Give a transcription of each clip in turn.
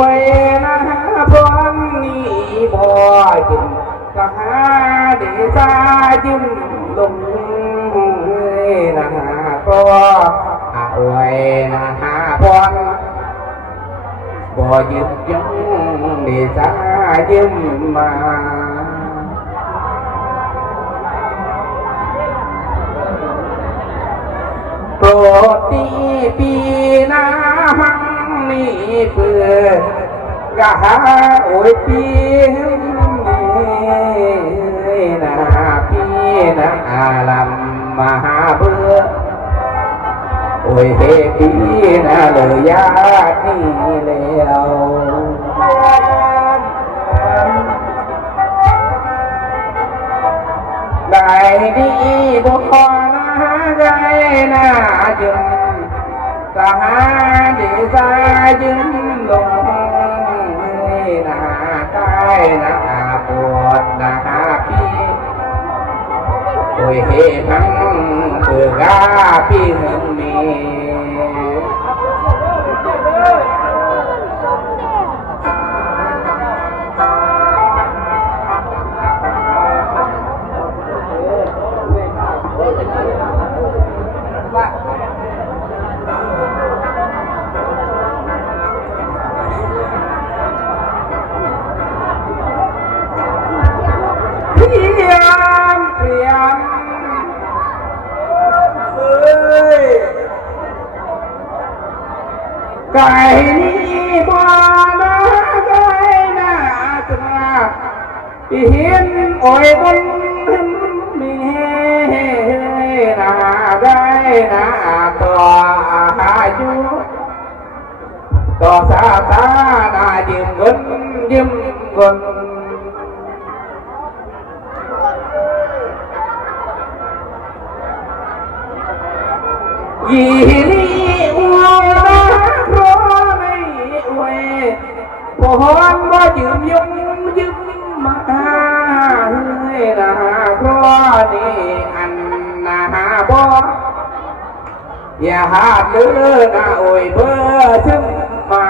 วยนะพร้อมนี่บ่จิมก็หาเดชาจิ้มลงนะก็อวยนะพร้อมบ่ยึดยังเดชาจิ้มมาโปรดตีปีนาหังนี่เพื่อกะหาโอ้ยปีนาปีนาอาลัมมหาเบื่อโอ้ยเฮปีนาเลยยานี่แล้วได้ดีบุคคลได้น่าจึงสหาดีสาจึงลงน่ากายน่าปวดน่าพี่โดยเหตุทั้งเพื่อกาพี่หนึ่งมีไก่นี้บ่นะไก่น่าตราเห็นโอ้ยบนมีน่าได้น่าต่ออายุต่อสาตาน่ายืมเงินยืมเงินยี่ลีอัวเพราะไม่อวยพอว่ายืมยืมมาเฮ้ยนะเพราะนี่อันนะบ่อย่าหาดเลือนะโอ้ยเบื่อซึ่งไม่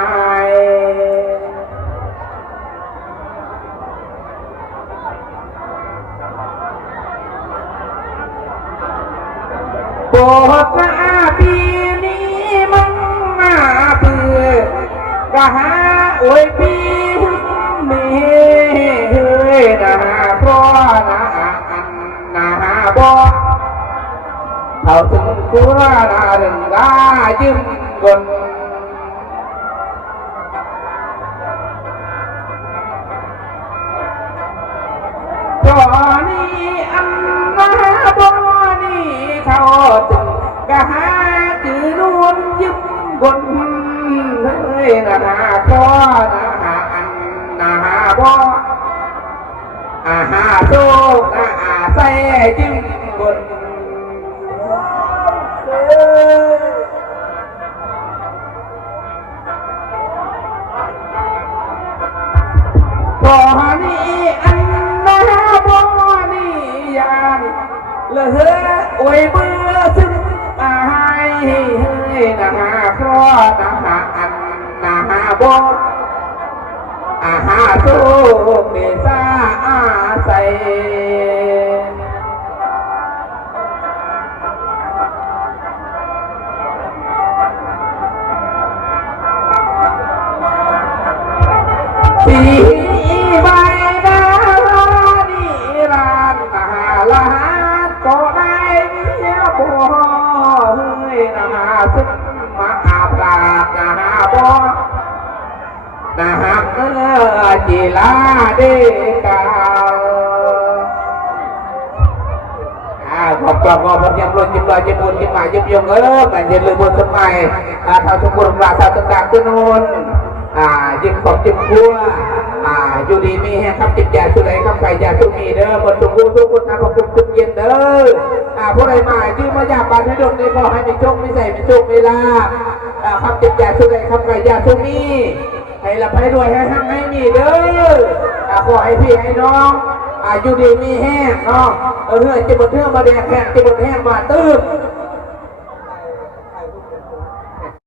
โปรดนะปีนี้มึงมาเพื่อกะหาโอ้ยปีมีเฮ้ยนะเพราะนะอันนะบ่เขาถึงกูนะเรื่องกายืมเงินตอนนี้อันนะบ่นี่เขาถึงกะหาจือนุ่นยืมเงินเฮ้ยนะเพราะนะอันนะบ่หาโชคใส่จึงบนตอนนี้อันนะบ่นี่ยานละเฮอวยเบื่อซึ่งอายเฮ้ยนะเพราะนะอันนะบ่หาโชคเดชาใส่สีใบดานี่ร้านลาก็ได้เมียบ่เฮ้ยนะซึ่งมาปราบนะบ่นะจีลาเดกาขอบคุณขอบคุณยังรวยจิ้มลอยจิ้มบุญจิ้มหมายจิ้มยงแต่ยังลืมบุญสมัยทางสมบูรณ์ราชาต่างๆขึ้นโน่นจิ้มขอบจิ้มพัวอยู่ดีมีแห้งครับจิ้มยาสุดไหนครับไก่ยาสุมีเด้อบนสมบูรณ์ทุกคนนะขอบคุณทุกเย็นเด้อผู้ใดมายืมมายาบานให้ดงในขอให้มีโชคมีใส่มีโชคมีลาครับจิ้มยาสุดไหนครับไก่ยาสุมีให้ละให้รวยให้ทั้งให้มีเด้อขอให้พี่ให้น้องอยู่ดีมีแห้งเนาะจะบดเทื่อมาแดงแห้งจะบดแห้งมาตื้ม